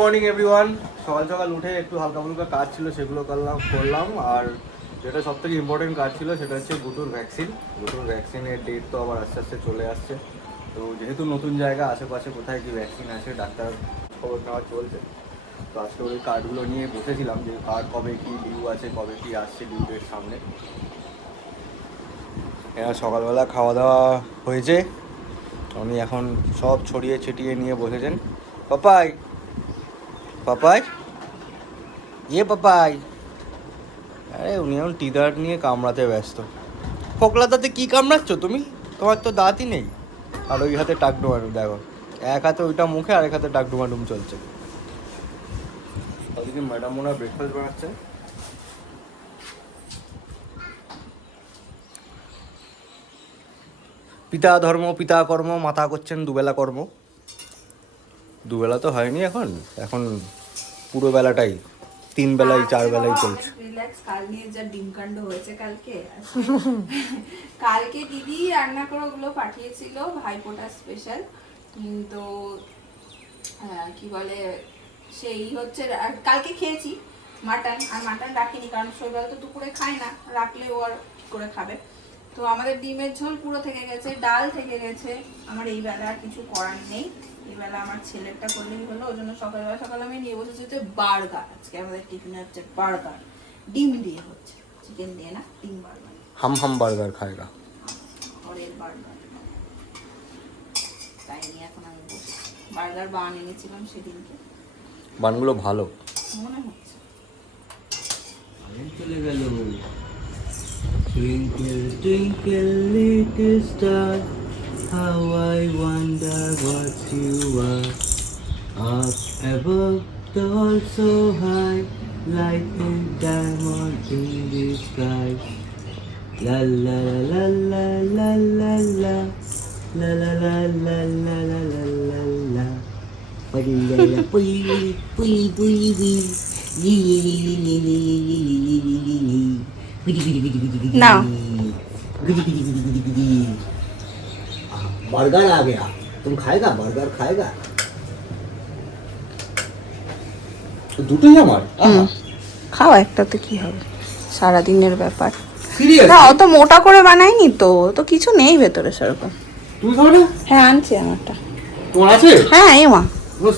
Morning everyone সকাল সকাল উঠে একটু হালকা ফুলকা কাজ ছিল, সেগুলো করলাম করলাম। আর যেটা সব থেকে ইম্পর্টেন্ট কাজ ছিল, সেটা হচ্ছে গুটুর ভ্যাকসিন গুটুর ভ্যাকসিনের ডেট তো আবার আস্তে আস্তে চলে আসছে। তো যেহেতু নতুন জায়গা, আশেপাশে কোথায় কি ভ্যাকসিন আছে ডাক্তার খবর নেওয়া চলছে। তো আজকে ওই কার্ডগুলো নিয়ে বসেছিলাম যে কার্ড কবে কি ডিউ আছে, কবে কি আসছে ডিউ ডেট সামনে। হ্যাঁ সকালবেলা খাওয়া দাওয়া হয়েছে। উনি এখন সব ছড়িয়ে ছিটিয়ে নিয়ে বসেছেন। পাপাই পাপাই? ইয়ে পাপাই। আরে, উনি এখন টিদার নিয়ে কামড়াতে ব্যস্ত। ফোকলা দাঁতে কী কামড়াচ্ছ তুমি? তোমার তো দাঁতই নেই। আর ওই হাতে টাক ডুমাডুম, দেখো। এক হাতে ওইটা মুখে আর এক হাতে টাক ডুমাডুম চলছে। ওদিকে ম্যাডাম হয় ব্রেকফাস্ট বানাচ্ছে। পিতা ধর্ম, পিতা কর্ম মাথা করছেন, দুবেলা কর্ম। দুবেলা তো হয়নি এখন। এখন পুরো বেলাটাই তিন বেলায় চার বেলায় চলছে। রিল্যাক্স কাল নিয়ে যা ডিম হয়েছে কালকে। কালকে দিদি রান্না করে ওগুলো পাঠিয়েছিল ভাইফোঁটা স্পেশাল তো কি বলে সেই হচ্ছে আর কালকে খেয়েছি মাটন। আর মাটন রাখিনি কারণ শৈবাল তো দুপুরে খায় না রাখলে ও আর কি করে খাবে? তো আমাদের ডিমের ঝোল পুরো থেকে গেছে ডাল থেকে গেছে। আমার এই বেলা আর কিছু করার নেই। এই বেলা আমার ছেলেরটা করলেই হলো? ওই জন্য সকালবেলা সকালে আমি নিয়ে বসেছি হচ্ছে বার্গার। আজকে আমাদের টিফিনে হচ্ছে বার্গার। ডিম দিয়ে হচ্ছে। চিকেন দিয়ে না ডিম বার্গার। হাম হাম বার্গার খায়গা। ঘরের বার্গার। তাই নিয়ে এখন আমি বসে বার্গার বান এনেছিলাম সেদিনকে। বানগুলো ভালো। মনে হচ্ছে। চলে গেল Twinkle, twinkle, little star, how I wonder what you are. Up above the world so high, like a diamond in the sky. La la la la la la la la la la la la la la la la. Puli la la puli burger आ गया तुम खाएगा burger खाएगा দুটোই আমার। খাও একটাতে কি হবে? সারাদিনের ব্যাপার। না অত মোটা করে বানাইনি তো। তো কিছু নেই ভেতরে সেরকম। তুই খাবে? হ্যাঁ আনছি আমারটা। তোমার আছে? হ্যাঁ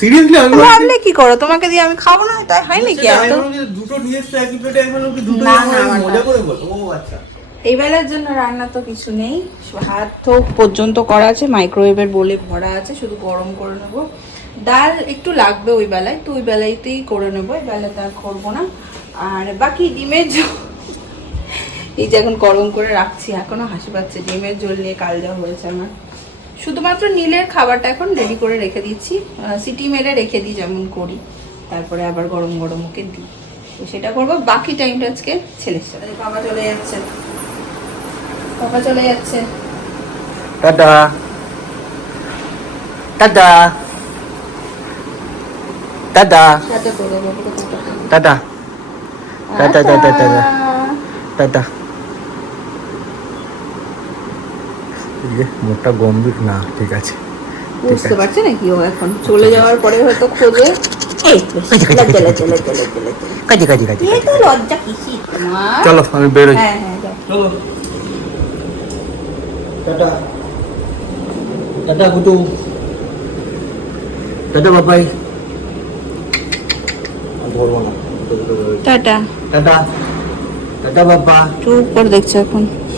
সিরিয়াসলি আমি ভাবলে কি করো? তোমাকে দিয়ে আমি খাব না? তাই হয় নাকি এত? দুটো নিয়ে এসছে একই প্লেটে আমি কি দুটোই না, আমার, না, আমি আমার মজা করে বল ও আচ্ছা। এই বেলার জন্য রান্না তো কিছু নেই। ভাত তো পর্যন্ত করা আছে মাইক্রোওয়েভের বলে ভরা আছে শুধু গরম করে নেব। ডাল একটু লাগবে ওই বেলায় তো ওই বেলাইতেই করে নেব এই বেলাতে আর করব না। আর বাকি ডিমের ঝোল। এই যে এখন গরম করে রাখছি এখনও হাসি পাচ্ছে। ডিমের ঝোল নিয়ে কাল যা হয়েছে আমার। শুধুমাত্র নীলের খাবারটা এখন রেডি করে রেখে দিচ্ছি। সিটি মেরে রেখে দিই যেমন করি। তারপরে আবার গরম গরম ওকে দিই। তো সেটা করব। বাকি টাইমটা আজকে ছেলের সাথে। বাবা চলে যাচ্ছে। বাবা চলে যাচ্ছে। টাটা। টাটা। টাটা। টাটা করে বাবাকে টাটা। করে। Tata tata tata. টাটা। ইয়ে মুখটা গম্ভীর। না ঠিক আছে। বুঝতে পারছে নাকি ও এখন চলে যাওয়ার পরে হয়তো খোঁজে? চলো আমি বেরোই। হ্যাঁ হ্যাঁ। চলো। টাটা। টাটা গুটু। টাটা বাবাই। ধরবো না। টাটা। টাটা। টাটা বাবা। চুপ করে দেখছে এখন চলে এসছে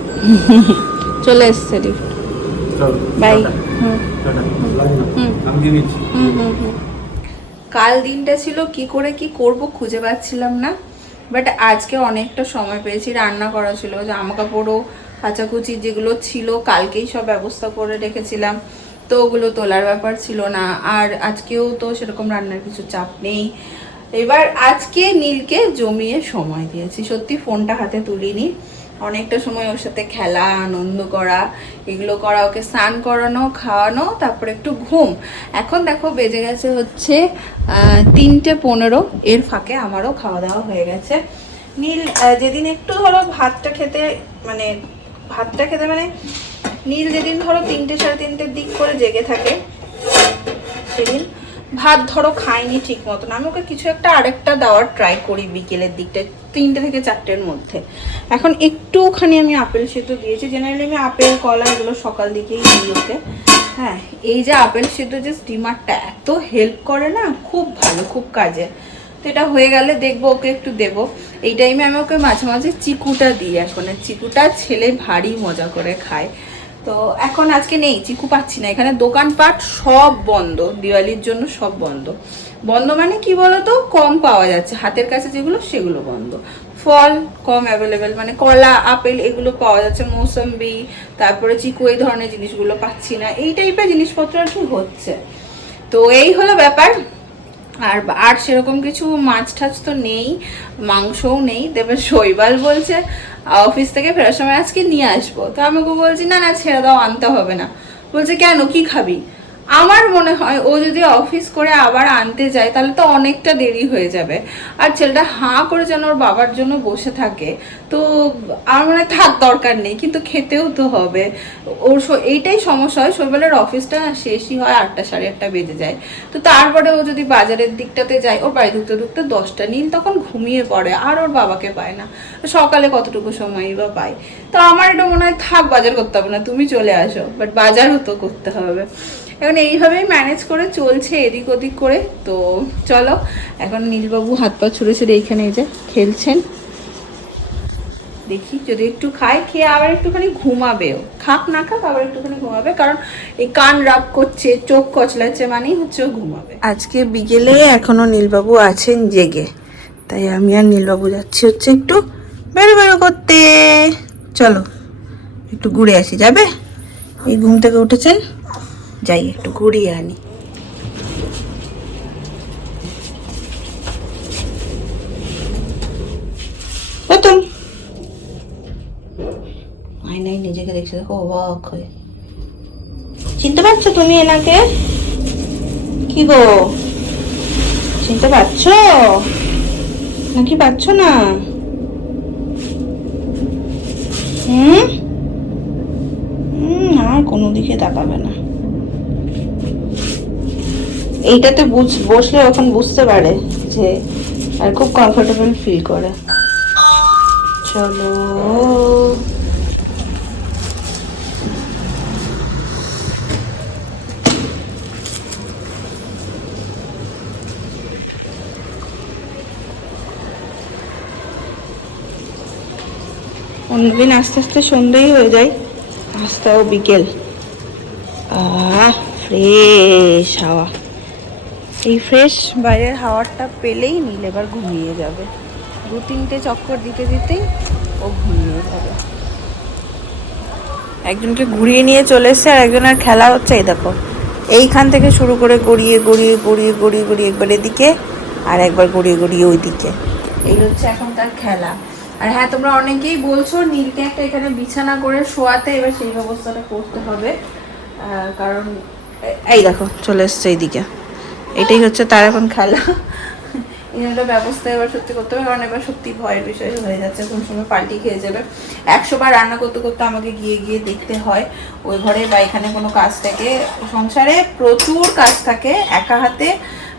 lift। চলো বাই টাটা। হুম টাটা লাগে না হুম। আমি দিয়ে হুম। হুম হুম। কাল দিনটা ছিল কি করে কি করব খুঁজে পাচ্ছিলাম না বাট আজকে অনেকটা সময় পেয়েছি রান্না করা ছিল জামা কাপড়ও কাচাকুচি যেগুলো ছিল কালকেই সব ব্যবস্থা করে রেখেছিলাম। তো ওগুলো তোলার ব্যাপার ছিল না আর আজকেও তো সেরকম রান্নার কিছু চাপ নেই। এবার আজকে নীলকে জমিয়ে সময় দিয়েছি। সত্যি ফোনটা হাতে তুলিনি। অনেকটা সময় ওর সাথে খেলা, আনন্দ করা, এগুলো করা, ওকে স্নান করানো, খাওয়ানো, তারপরে একটু ঘুম। এখন দেখো বেজে গেছে হচ্ছে তিনটে পনেরো। এর ফাঁকে আমারও খাওয়া দাওয়া হয়ে গেছে। নীল যেদিন একটু ধরো ভাতটা খেতে মানে ভাতটা খেতে মানে নীল যেদিন ধরো তিনটে সাড়ে তিনটের দিক করে জেগে থাকে, সেদিন ভাত ধরো খাইনি ঠিক মতন। আমি ওকে কিছু একটা আরেকটা দেওয়ার ট্রাই করি বিকেলের দিকটা তিনটে থেকে চারটের মধ্যে। এখন একটুখানি আমি আপেল সেদ্ধ দিয়েছি জেনারেলি আমি আপেল, কলা এগুলো সকাল দিকেই দিই ওকে। হ্যাঁ এই যে আপেল সেদ্ধ যে স্টিমারটা এত হেল্প করে না, খুব ভালো, খুব কাজে। তো এটা হয়ে গেলে দেখব ওকে একটু দেবো। এই টাইমে আমি ওকে মাঝে মাঝে চিকুটা দিই এখন। চিকুটা ছেলে ভারী মজা করে খায়। তো এখন আজকে নেই, চিকু পাচ্ছি না। এখানে দোকানপাট সব বন্ধ, দিওয়ালির জন্য সব বন্ধ। বন্ধ মানে কি বলতো? কম পাওয়া যাচ্ছে। হাতের কাছে যেগুলো, সেগুলো বন্ধ। ফল কম অ্যাভেলেবেল মানে কলা, আপেল, এগুলো পাওয়া যাচ্ছে। মৌসম্বি, তারপরে চিকু এই ধরনের জিনিসগুলো পাচ্ছি না। এই টাইপের জিনিসপত্র আর কি হচ্ছে। তো এই হলো ব্যাপার। আর আর সেরকম কিছু মাছ টাছ তো নেই, মাংসও নেই। দেবে শৈবাল বলছে অফিস থেকে ফেরার সময় আজকে নিয়ে আসব। তো আমি ওকে বলছি, না না, ছেড়ে দাও, আনতে হবে না। বলছে, কেন? কি খাবি? আমার মনে হয় ও যদি অফিস করে আবার আনতে যায়, তাহলে তো অনেকটা দেরি হয়ে যাবে। আর ছেলেটা হাঁ করে যেন ওর বাবার জন্য বসে থাকে, তো আমার মনে হয় থাক, দরকার নেই, কিন্তু খেতেও তো হবে। ওর এইটাই সমস্যা হয় শৈবালের অফিসটা শেষই হয় আটটা সাড়ে আটটা বেজে যায়। তো তারপরে ও যদি বাজারের দিকটাতে যায়, ওর বাড়ি ঢুকতে ঢুকতে দশটা নীল তখন ঘুমিয়ে পড়ে, আর ওর বাবাকে পায় না। সকালে কতটুকু সময়ই বা পায়। তো আমার এটা মনে হয় থাক, বাজার করতে হবে না, তুমি চলে আসো বাট বাজারও তো করতে হবে। এখন এইভাবেই ম্যানেজ করে চলছে এদিক ওদিক করে। তো চলো, এখন নীলবাবু হাত পা ছুড়ে ছুড়ে এইখানে এই যে খেলছেন। দেখি, যদি একটু খায়, খেয়ে আবার একটুখানি ঘুমাবেও। খাক, না খাক, আবার একটুখানি ঘুমাবে, কারণ এই কান রাব করছে, চোখ কচলাচ্ছে মানেই হচ্ছে ঘুমাবে। আজকে বিকেলে এখনও নীলবাবু আছেন জেগে, তাই আমি আর নীলবাবু যাচ্ছি হচ্ছে একটু বেরো বেরো করতে। চলো, একটু ঘুরে আসি, যাবে? এই ঘুম থেকে উঠেছেন? যাই একটু ঘুরিয়ে আনি। প্রথম আয়নায় নিজেকে দেখছে দেখো অবাক হয়ে। চিনতে পারছ তুমি এনাকে? কি গো? চিনতে পারছ? নাকি পারছ না? হুম? হুম আর কোনো দিকে তাকাবে না। এইটাতে বসলে এখন বুঝতে পারে যে আর খুব কমফোর্টেবল ফিল করে। চলো। অন্যদিন আস্তে আস্তে সন্ধ্যেই হয়ে যায়। আস্তেও বিকেল। আহ ফ্রেশ হাওয়া। এই ফ্রেশ বাইরের হাওয়ারটা পেলেই নীল এবার ঘুমিয়ে যাবে। দু তিনটে চক্কর দিতে দিতেই ও ঘুমিয়ে যাবে। একজনকে ঘুরিয়ে নিয়ে চলে এসছে আর একজনের খেলা হচ্ছে, এই দেখো। এইখান থেকে শুরু করে গড়িয়ে গড়িয়ে গড়িয়ে গড়িয়ে গড়িয়ে একবার এদিকে আর একবার গড়িয়ে গড়িয়ে ওই দিকে এই হচ্ছে এখন তার খেলা। আর হ্যাঁ তোমরা অনেকেই বলছো নীলকে একটা এখানে বিছানা করে শোয়াতে এবার সেই ব্যবস্থাটা করতে হবে। কারণ এই দেখো, চলে এসছে এইদিকে। এটাই হচ্ছে তার এখন খেলা। একটা ব্যবস্থা এবার সত্যি করতে হবে, কারণ এবার সত্যি ভয়ের বিষয় হয়ে যাচ্ছে, কোন সময় পাল্টি খেয়ে যাবে। একশো বার রান্না করতে করতে আমাকে গিয়ে গিয়ে দেখতে হয়, ওই ঘরে বা এখানে কোনো কাজ থাকে। সংসারে প্রচুর কাজ থাকে, একা হাতে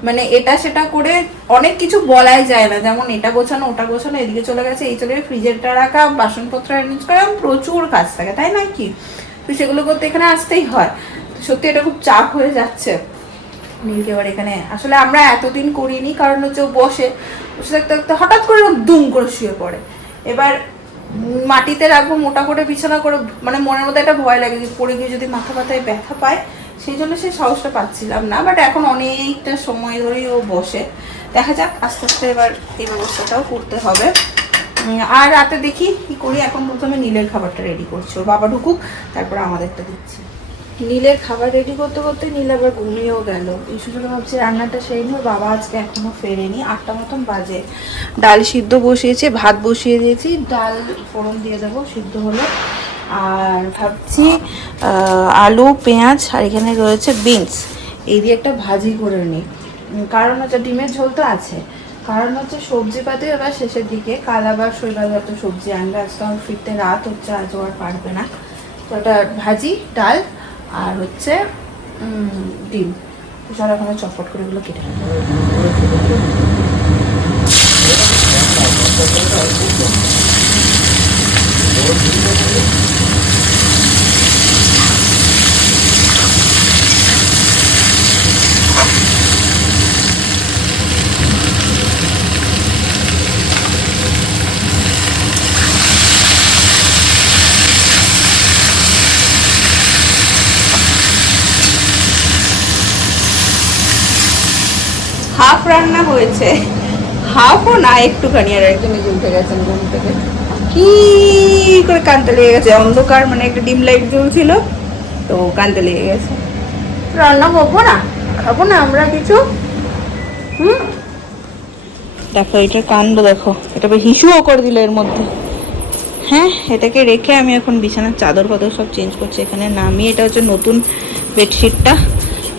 মানে এটা সেটা করে অনেক কিছু বলাই যায় না। যেমন এটা গোছানো, ওটা গোছানো, এদিকে চলে গেছে, এই চলে গেছে, ফ্রিজেরটা রাখা, বাসনপত্র অ্যারেঞ্জ করা, প্রচুর কাজ থাকে, তাই না কি? তো সেগুলো করতে এখানে আসতেই হয়। সত্যি এটা খুব চাপ হয়ে যাচ্ছে। নীলকে এবার এখানে, আসলে আমরা এতদিন করিনি, কারণ হচ্ছে ও বসে থাকতে হঠাৎ করে ও দুম করে শুয়ে পড়ে। এবার মাটিতে রাখব, মোটা করে বিছানা করে মানে মনের মধ্যে একটা ভয় লাগে যে পড়ে গিয়ে যদি মাথা ব্যথায় ব্যথা পায়, সেই জন্য সেই সাহসটা পাচ্ছিলাম না বাট এখন অনেকটা সময় ধরেই ও বসে। দেখা যাক, আস্তে আস্তে এবার এই ব্যবস্থাটাও করতে হবে। আর রাতে দেখি কি করি, এখন প্রথমে নীলের খাবারটা রেডি করছি। ওর বাবা ঢুকুক, তারপর আমাদেরটা দিচ্ছি। নীলের খাবার রেডি করতে করতে নীল আবার ঘুমিয়েও গেল। এই সুযোগে ভাবছি, রান্নাটা সেই নিয়ে, বাবা আজকে এখনও ফেরেনি, আটটা মতন বাজে। ডাল সিদ্ধ বসিয়েছে, ভাত বসিয়ে দিয়েছি, ডাল ফোড়ন দিয়ে দেবো, সিদ্ধ হলো। আর ভাবছি আলু, পেঁয়াজ, আর এখানে রয়েছে বিনস। এই দিয়ে একটা ভাজি করে নিই। কারণ হচ্ছে ডিমের ঝোল তো আছে। কারণ হচ্ছে সবজি পাতে এবার শেষের দিকে, কাল আবার শৈবাল যত সবজি আনবে, আজকে আমার ফিরতে রাত হচ্ছে আজও আর পারবে না। তো ওটা ভাজি, ডাল আর হচ্ছে ডিম সারা এখন চটপট করে এগুলো কেটে নেব। রান্না হয়েছে। হাফও না একটুখানি আর একজন এই উঠে গেছেন ঘুম থেকে। কি করে কানতে লেগে গেছে? অন্ধকার মানে একটা ডিম লাইট জ্বলছিল তো কানতে লেগে গেছে। রান্না করব না? খাব না আমরা কিছু? হুম? দেখো এটা কাণ্ড দেখো। এটা হিসুও করে দিল এর মধ্যে। হ্যাঁ এটাকে রেখে আমি এখন বিছানার চাদর ফাদর সব চেঞ্জ করছি। এখানে নামিয়ে এটা হচ্ছে নতুন বেডশিটটা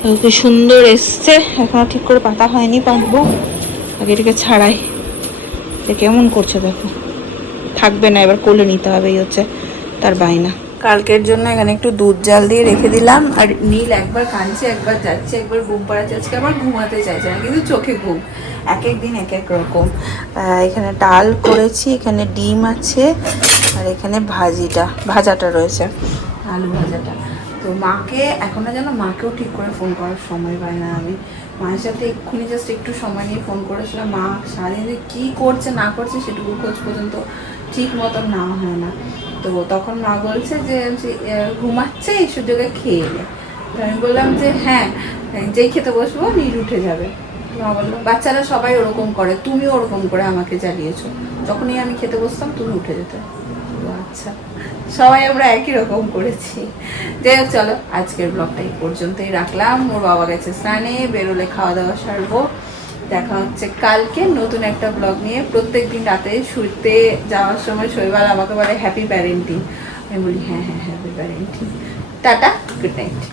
কি সুন্দর এসছে। এখনও ঠিক করে পাতা হয়নি, পাতবো। আগে এটাকে ছাড়াই। কেমন করছে দেখো। থাকবে না, এবার কোলে নিতে হবে, এই হচ্ছে তার বায়না। কালকের জন্য এখানে একটু দুধ জাল দিয়ে রেখে দিলাম। আর নীল একবার কাঁদছে, একবার যাচ্ছে, একবার ঘুম পাড়াচ্ছে। আজকে আবার ঘুমাতে চাইছে না, কিন্তু চোখে ঘুম। এক এক দিন এক এক রকম এখানে ডাল করেছি, এখানে ডিম আছে, আর এখানে ভাজিটা, ভাজাটা রয়েছে, আলু ভাজাটা। তো মাকে, এখনও যেন মাকেও ঠিক করে ফোন করার সময় পাই না আমি। মায়ের সাথে এক্ষুনি জাস্ট একটু সময় নিয়ে ফোন করেছিলাম, মা, সারাদিন কী করছে, না করছে, সেটুকু খোঁজ পর্যন্ত ঠিক মতন না হয় না। তো তখন মা বলছে যে ঘুমাচ্ছে, এই সুযোগে খেয়ে নে। তো আমি বললাম যে হ্যাঁ যেই খেতে বসবো, নীল উঠে যাবে। মা বলল, বাচ্চারা সবাই ওরকম করে, তুমিও ওরকম করে আমাকে জ্বালিয়েছো। যখনই আমি খেতে বসতাম, তুমি উঠে যেতে। আচ্ছা সবাই আমরা একই রকম করেছি। যাই হোক, চলো, আজকের ব্লগটা এই পর্যন্তই রাখলাম। ওর বাবা গেছে স্নানে, বেরোলে খাওয়া দাওয়া সারবো। দেখা হচ্ছে কালকে নতুন একটা ব্লগ নিয়ে। প্রত্যেক দিন রাতে শুতে যাওয়ার সময় শৈবাল আমাকে বলে হ্যাপি প্যারেন্টিং আমি বলি হ্যাঁ হ্যাঁ happy parenting tata good night